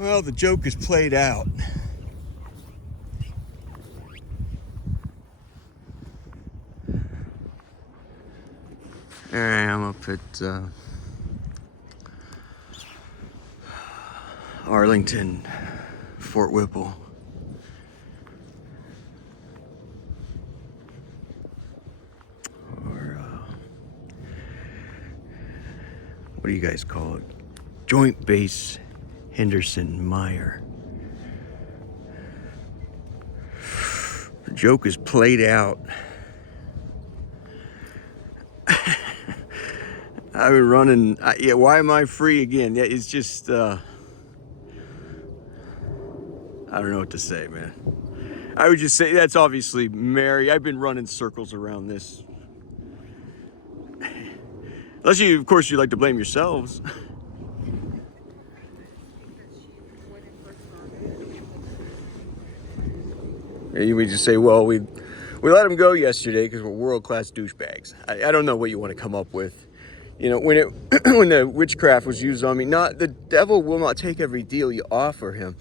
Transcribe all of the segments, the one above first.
Well, the joke is played out. There I am up at Arlington, Fort Whipple. Or, what do you guys call it? Joint Base Henderson Meyer. The joke is played out. I've been running. Yeah, why am I free again? Yeah, it's just. I don't know what to say, man. I would just say that's obviously Mary. I've been running circles around this. Unless you, of course, you like to blame yourselves. You would just say, well, we let him go yesterday because we're world-class douchebags. I don't know what you want to come up with. You know, when the witchcraft was used on me, the devil will not take every deal you offer him.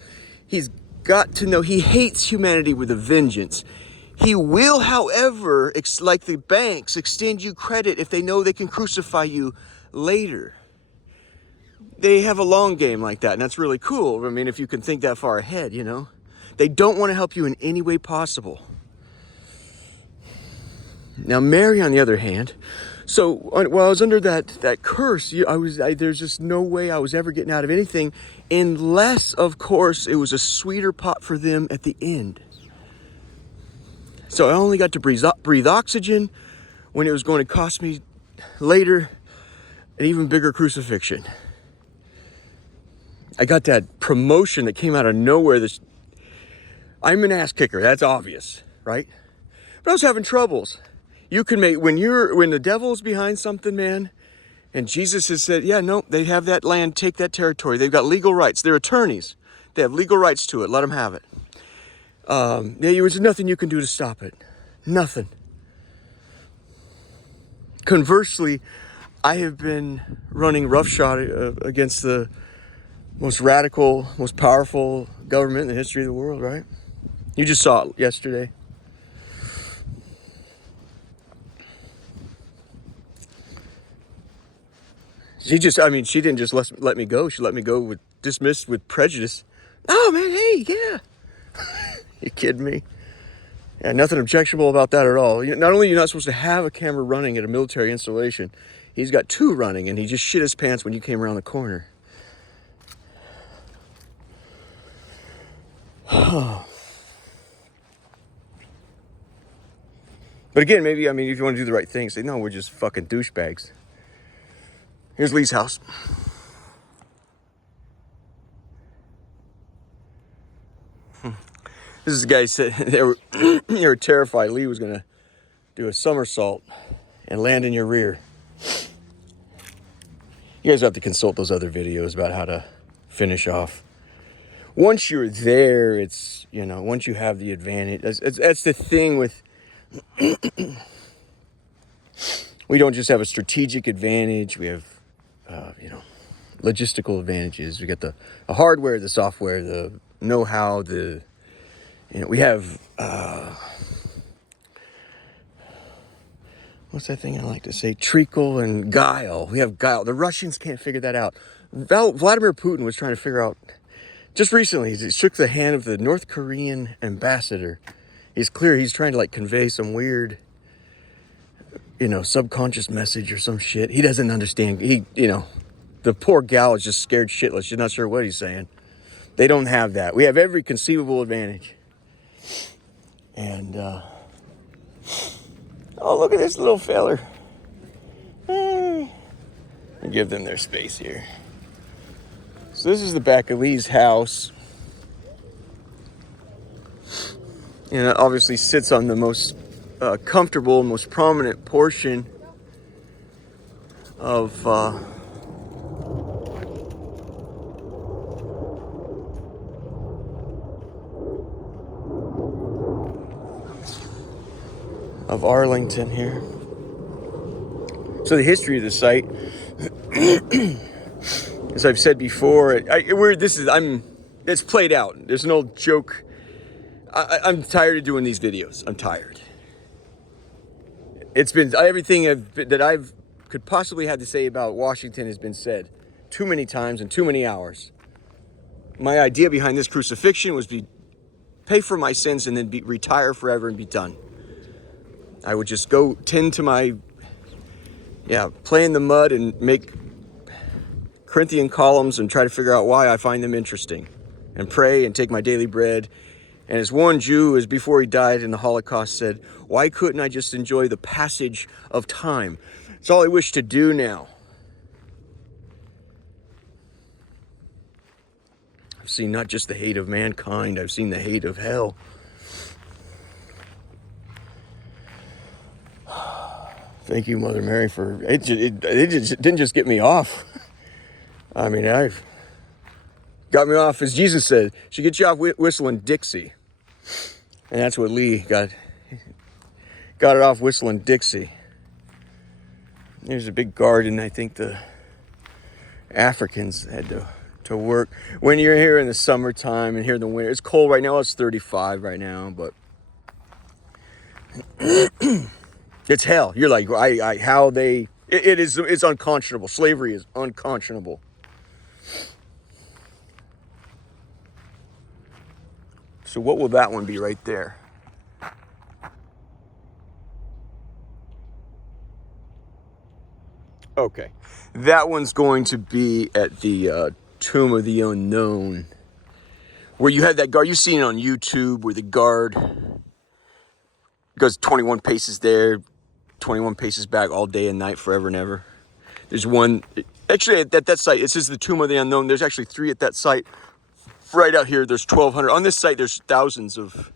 He's got to know he hates humanity with a vengeance. He will, however, like the banks, extend you credit if they know they can crucify you later. They have a long game like that, and that's really cool. I mean, if you can think that far ahead, you know. They don't want to help you in any way possible. Now, Mary, on the other hand, so while I was under that curse, there's just no way I was ever getting out of anything unless, of course, it was a sweeter pot for them at the end. So I only got to breathe oxygen when it was going to cost me later an even bigger crucifixion. I got that promotion that came out of nowhere. I'm an ass kicker, that's obvious, right? But I was having troubles. You can make, when the devil's behind something, man, and Jesus has said, yeah, no, they have that land, take that territory. They've got legal rights. They're attorneys. They have legal rights to it. Let them have it. There's nothing you can do to stop it. Nothing. Conversely, I have been running roughshod against the most radical, most powerful government in the history of the world, right? You just saw it yesterday. She didn't just let me go. She let me go dismissed with prejudice. Oh, man, hey, yeah. You kidding me? Yeah, nothing objectionable about that at all. Not only are you not supposed to have a camera running at a military installation, he's got two running, and he just shit his pants when you came around the corner. But again, maybe, if you want to do the right thing, say, no, we're just fucking douchebags. Here's Lee's house. This is the guy said they were terrified Lee was going to do a somersault and land in your rear. You guys have to consult those other videos about how to finish off. Once you're there, it's, once you have the advantage, that's the thing with, we don't just have a strategic advantage, we have, logistical advantages. We got the hardware, the software, the know-how, we have, what's that thing I like to say? Treacle and guile. We have guile. The Russians can't figure that out. Vladimir Putin was trying to figure out, just recently, he shook the hand of the North Korean ambassador. He's clear he's trying to convey some weird, subconscious message or some shit. He doesn't understand. The poor gal is just scared shitless. She's not sure what he's saying. They don't have that. We have every conceivable advantage. And, oh, look at this little feller. I'll give them their space here. So this is the back of Lee's house. And it obviously sits on the most comfortable, most prominent portion of Arlington here. So the history of the site, as I've said before, I'm it's played out. There's an old joke. I'm tired of doing these videos. I'm tired. It's been everything that I've could possibly have to say about Washington has been said too many times in too many hours. My idea behind this crucifixion was to pay for my sins and then retire forever and be done. I would just go tend to my, play in the mud and make Corinthian columns and try to figure out why I find them interesting, and pray and take my daily bread. And as one Jew, as before he died in the Holocaust, said, why couldn't I just enjoy the passage of time? It's all I wish to do now. I've seen not just the hate of mankind, I've seen the hate of hell. Thank you, Mother Mary, for it didn't just get me off. I mean, I've got me off, as Jesus said, she gets you off whistling Dixie. And that's what Lee got it off whistling Dixie. There's a big garden. I think the Africans had to work. When you're here in the summertime and here in the winter, it's cold right now. It's 35 right now, but it's hell. You're like, it's unconscionable. Slavery is unconscionable. So what will that one be right there? Okay. That one's going to be at the Tomb of the Unknown, where you have that guard. You've seen it on YouTube where the guard goes 21 paces there, 21 paces back all day and night, forever and ever. There's one, actually at that site, it says the Tomb of the Unknown. There's actually 3 at that site. Right out here, there's 1,200. On this site, there's thousands of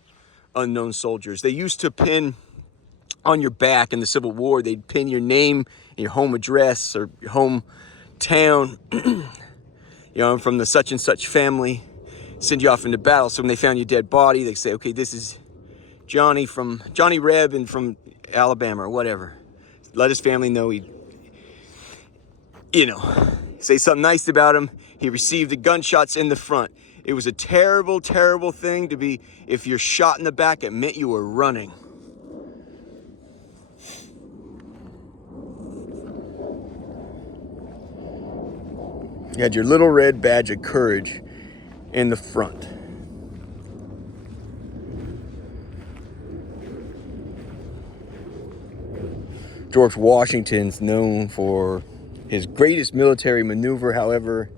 unknown soldiers. They used to pin on your back in the Civil War. They'd pin your name and your home address or your hometown. I'm from the such and such family. Send you off into battle. So when they found your dead body, they say, okay, this is Johnny Reb and from Alabama or whatever. Let his family know say something nice about him. He received the gunshots in the front. It was a terrible, terrible thing to be. If you're shot in the back, it meant you were running. You had your little red badge of courage in the front. George Washington's known for his greatest military maneuver, however,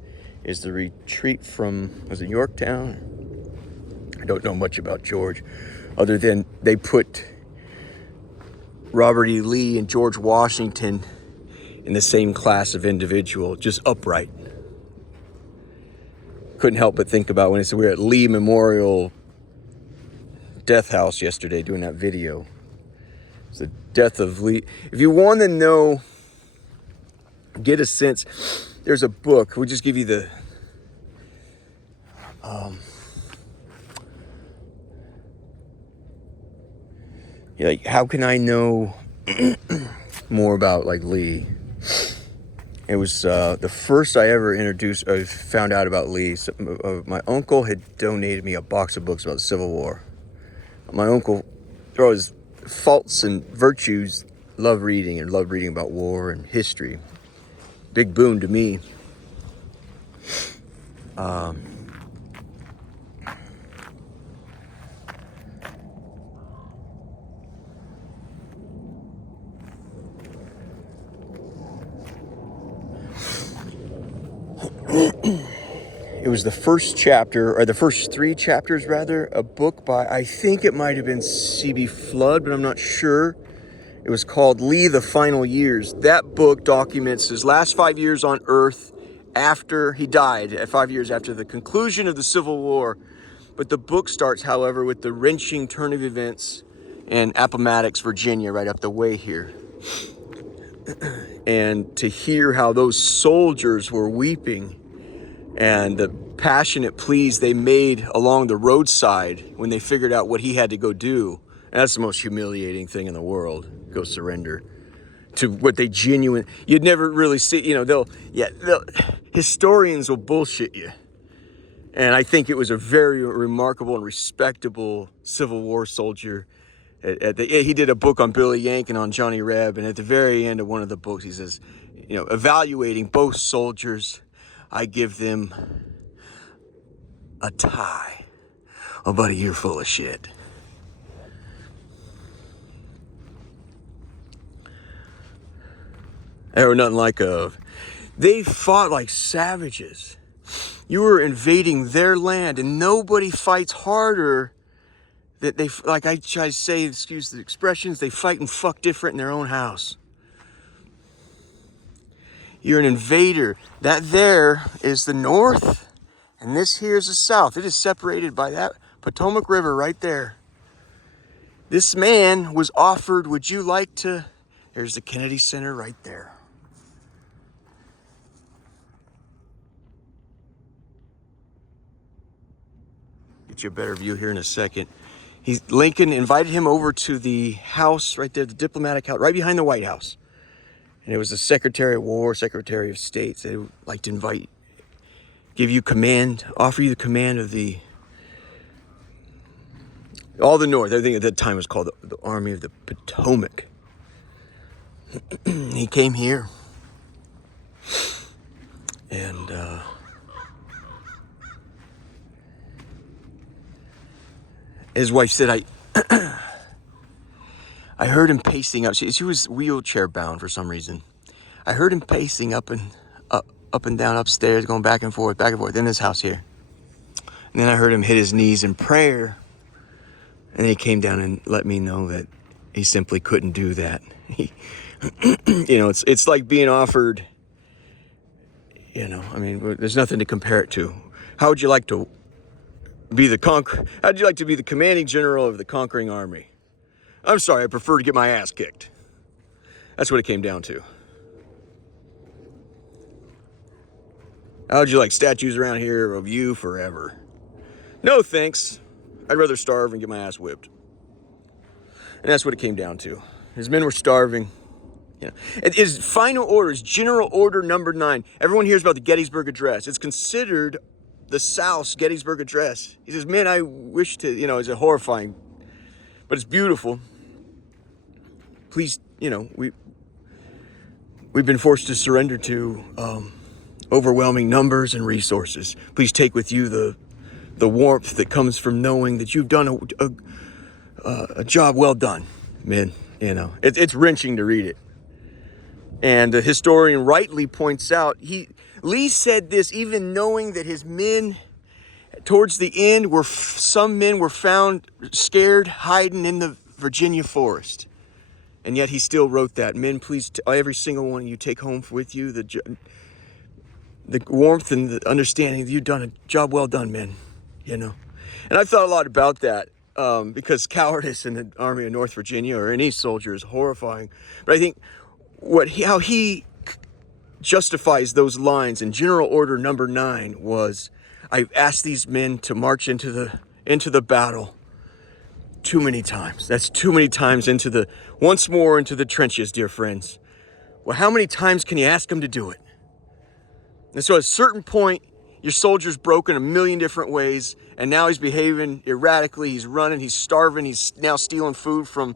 is the retreat from, was it Yorktown? I don't know much about George, other than they put Robert E. Lee and George Washington in the same class of individual, just upright. Couldn't help but think about when we were at Lee Memorial Death House yesterday doing that video. It's the death of Lee. If you want to know, get a sense, there's a book. We'll just give you the how can I know more about Lee? It was the first I ever found out about Lee. My uncle had donated me a box of books about the Civil War. My uncle, through his faults and virtues, loved reading about war and history. Big boon to me. It was the first chapter, or the first 3 chapters rather, a book by, I think it might have been C.B. Flood, but I'm not sure. It was called Lee, The Final Years. That book documents his last 5 years on Earth after he died, 5 years after the conclusion of the Civil War. But the book starts, however, with the wrenching turn of events in Appomattox, Virginia, right up the way here. And to hear how those soldiers were weeping and the passionate pleas they made along the roadside when they figured out what he had to go do. And that's the most humiliating thing in the world. Go surrender to what they you'd never really see, historians will bullshit you And I think it was a very remarkable and respectable Civil War soldier. He did a book on Billy Yank and on Johnny Reb, and at the very end of one of the books, he says, evaluating both soldiers, I give them a tie. Oh, buddy, you're full of shit. There was nothing like they fought like savages. You were invading their land, and nobody fights harder. That they, like I try to say, excuse the expressions, they fight and fuck different in their own house. You're an invader. That there is the north, and this here is the south. It is separated by that Potomac River right there. This man was offered, would you like to, there's the Kennedy Center right there. Get you a better view here in a second. Lincoln invited him over to the house right there, the diplomatic house, right behind the White House. And it was the Secretary of War, Secretary of State. They would like to give you command, offer you the command of all the North. I think at that time it was called the Army of the Potomac. He came here. And his wife said, I heard him pacing up. She was wheelchair bound for some reason. I heard him pacing up and down upstairs, going back and forth in this house here. And then I heard him hit his knees in prayer. And he came down and let me know that he simply couldn't do that. It's like being offered, there's nothing to compare it to. How would you like to be how'd you like to be the commanding general of the conquering army? I'm sorry, I prefer to get my ass kicked. That's what it came down to. How would you like statues around here of you forever? No thanks. I'd rather starve and get my ass whipped. And that's what it came down to. His men were starving. His final orders, General Order Number 9. Everyone hears about the Gettysburg Address. It's considered the South's Gettysburg Address. He says, man, I wish to, it's a horrifying, but it's beautiful. Please, we've been forced to surrender to overwhelming numbers and resources. Please take with you the warmth that comes from knowing that you've done a job well done, men. It's wrenching to read it. And the historian rightly points out, Lee said this even knowing that his men, towards the end, some men were found scared, hiding in the Virginia forest. And yet he still wrote that. Men, please, every single one of you take home with you the warmth and the understanding that you've done a job well done, men. And I've thought a lot about that because cowardice in the Army of North Virginia or any soldier is horrifying. But I think how he justifies those lines in General Order Number 9 was, I've asked these men to march into the battle too many times. That's too many times once more into the trenches, dear friends. Well, how many times can you ask them to do it? And so at a certain point, your soldier's broken a million different ways, and now he's behaving erratically, he's running, he's starving, he's now stealing food from,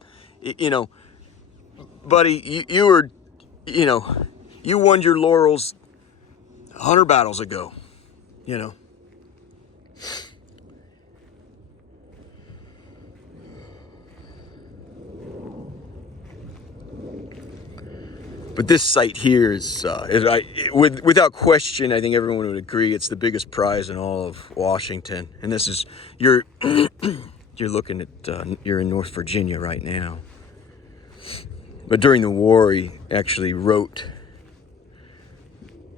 buddy, you won your laurels 100 battles ago, But this site here is without question, I think everyone would agree, it's the biggest prize in all of Washington. And this is, you're looking at, you're in North Virginia right now. But during the war, he actually wrote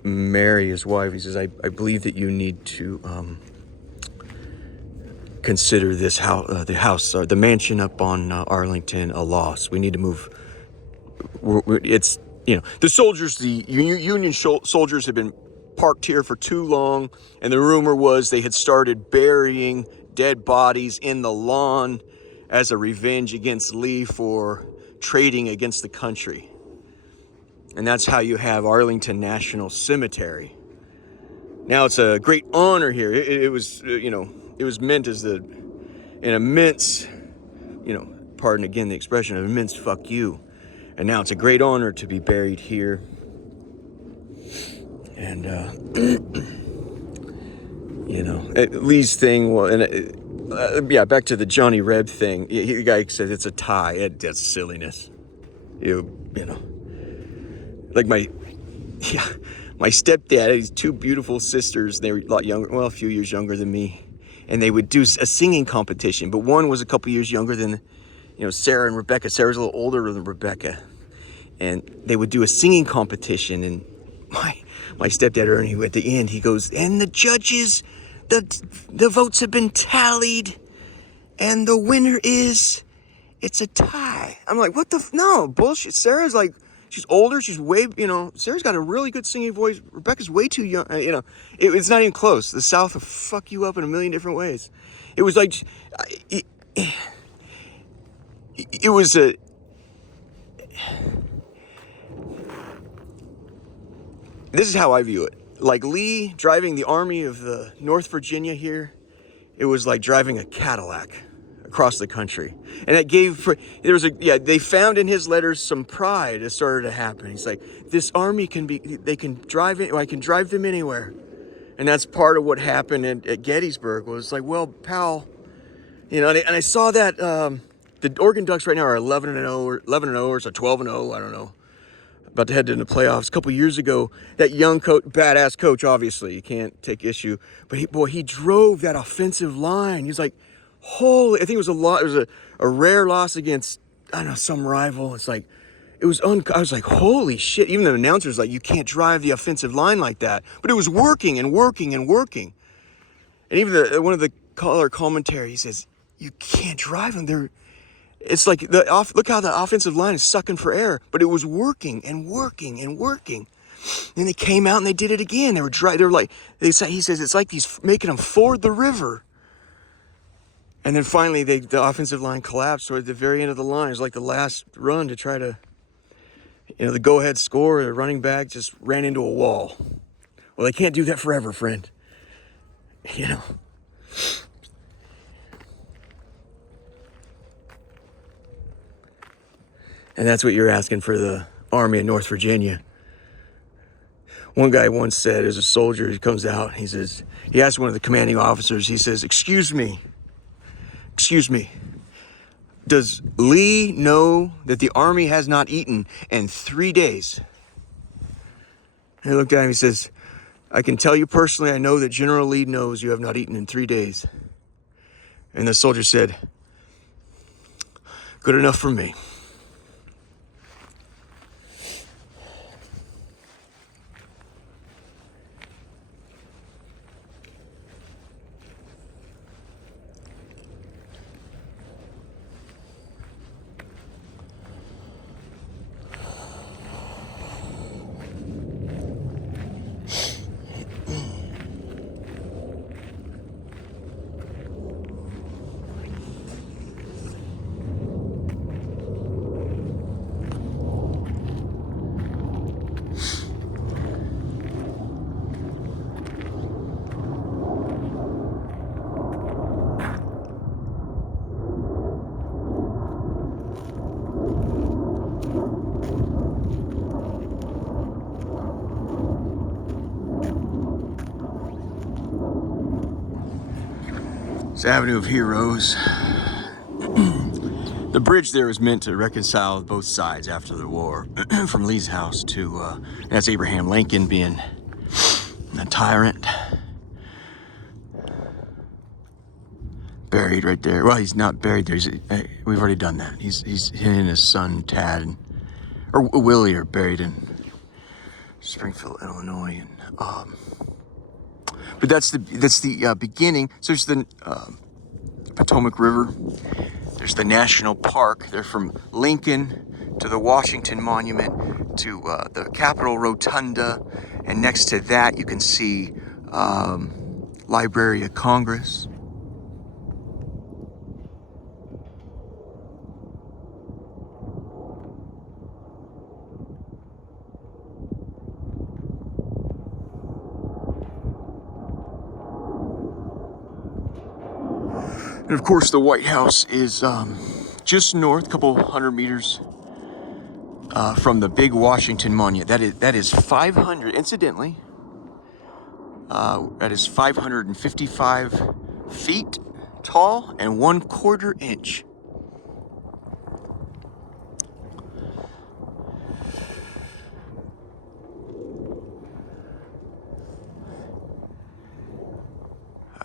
Mary, his wife, he says, I believe that you need to consider this house, the mansion up on Arlington, a loss. We need to move. It's, the soldiers, the Union soldiers had been parked here for too long, and the rumor was they had started burying dead bodies in the lawn as a revenge against Lee for trading against the country. And that's how you have Arlington National Cemetery. Now it's a great honor here. It was, it was meant as an immense, pardon again the expression, an immense fuck you. And now it's a great honor to be buried here. And, Lee's thing, well, and back to the Johnny Reb thing. The guy says it's a tie. That's silliness. Like my stepdad, he's two beautiful sisters. They were a lot younger, well, a few years younger than me. And they would do a singing competition. But one was a couple years younger than, Sarah and Rebecca. Sarah's a little older than Rebecca. And they would do a singing competition. And my stepdad, Ernie, at the end, he goes, and the judges, the votes have been tallied. And the winner is, it's a tie. I'm like, what the, no, bullshit. Sarah's like, she's older. She's way, Sarah's got a really good singing voice. Rebecca's way too young. It's not even close. The South will fuck you up in a million different ways. It was like, it was a, this is how I view it. Like Lee driving the Army of the North Virginia here, it was like driving a Cadillac across the country. And it gave, they found in his letters some pride that started to happen. He's like, this army they can drive it, I can drive them anywhere. And that's part of what happened at Gettysburg was like, well, pal, and I saw that the Oregon Ducks right now are 11-0 or 12-0, I don't know. About to head into the playoffs. A couple years ago, that young coach, badass coach, obviously, you can't take issue. But he drove that offensive line. He's like, holy, I think it was a rare loss against, I don't know, some rival. It's like, I was like, holy shit. Even the announcer's like, you can't drive the offensive line like that. But it was working and working and working. And even one of the color commentary, he says, you can't drive them. It's like, look how the offensive line is sucking for air. But it was working and working and working. And they came out and they did it again. They were like, he says, it's like he's making them ford the river. And then finally, the offensive line collapsed. So at the very end of the line, it was like the last run to try to, the go-ahead score. The running back just ran into a wall. Well, they can't do that forever, friend. And that's what you're asking for the Army of North Virginia. One guy once said, as a soldier, he comes out, he asked one of the commanding officers, he says, excuse me, does Lee know that the Army has not eaten in 3 days? And he looked at him, he says, I can tell you personally, I know that General Lee knows you have not eaten in 3 days. And the soldier said, good enough for me. It's Avenue of Heroes. The bridge there was meant to reconcile both sides after the war, from Lee's house to, that's Abraham Lincoln being a tyrant. Buried right there. Well, he's not buried there. We've already done that. He and his son Tad, or Willie, are buried in Springfield, Illinois, and but that's the beginning. So there's the Potomac River. There's the National Park. They're from Lincoln to the Washington Monument to the Capitol Rotunda, and next to that you can see Library of Congress. And of course, the White House is just north, a couple hundred meters from the big Washington Monument. That is 500. Incidentally, that is 555 feet tall and 1/4 inch.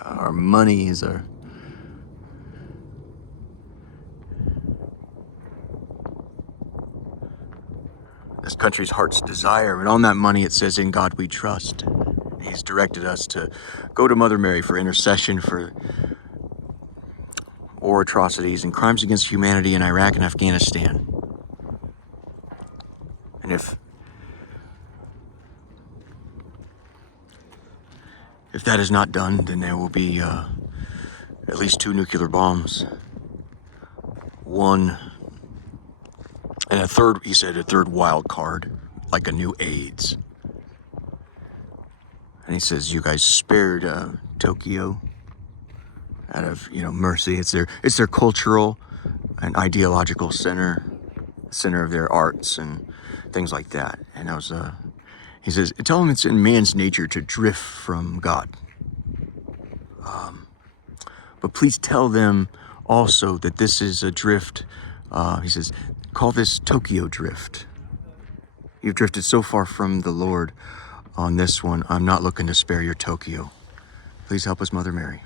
Our money is our this country's heart's desire, and on that money it says, "In God we trust." He's directed us to go to Mother Mary for intercession for war atrocities and crimes against humanity in Iraq and Afghanistan. And if that is not done, then there will be at least 2 nuclear bombs. One, and a third, he said, a third wild card, like a new AIDS. And he says, you guys spared Tokyo out of, mercy. It's their cultural and ideological center of their arts and things like that. And I was, he says, tell them it's in man's nature to drift from God. But please tell them also that this is a drift. He says, call this Tokyo drift. You've drifted so far from the Lord on this one. I'm not looking to spare your Tokyo. Please help us, Mother Mary.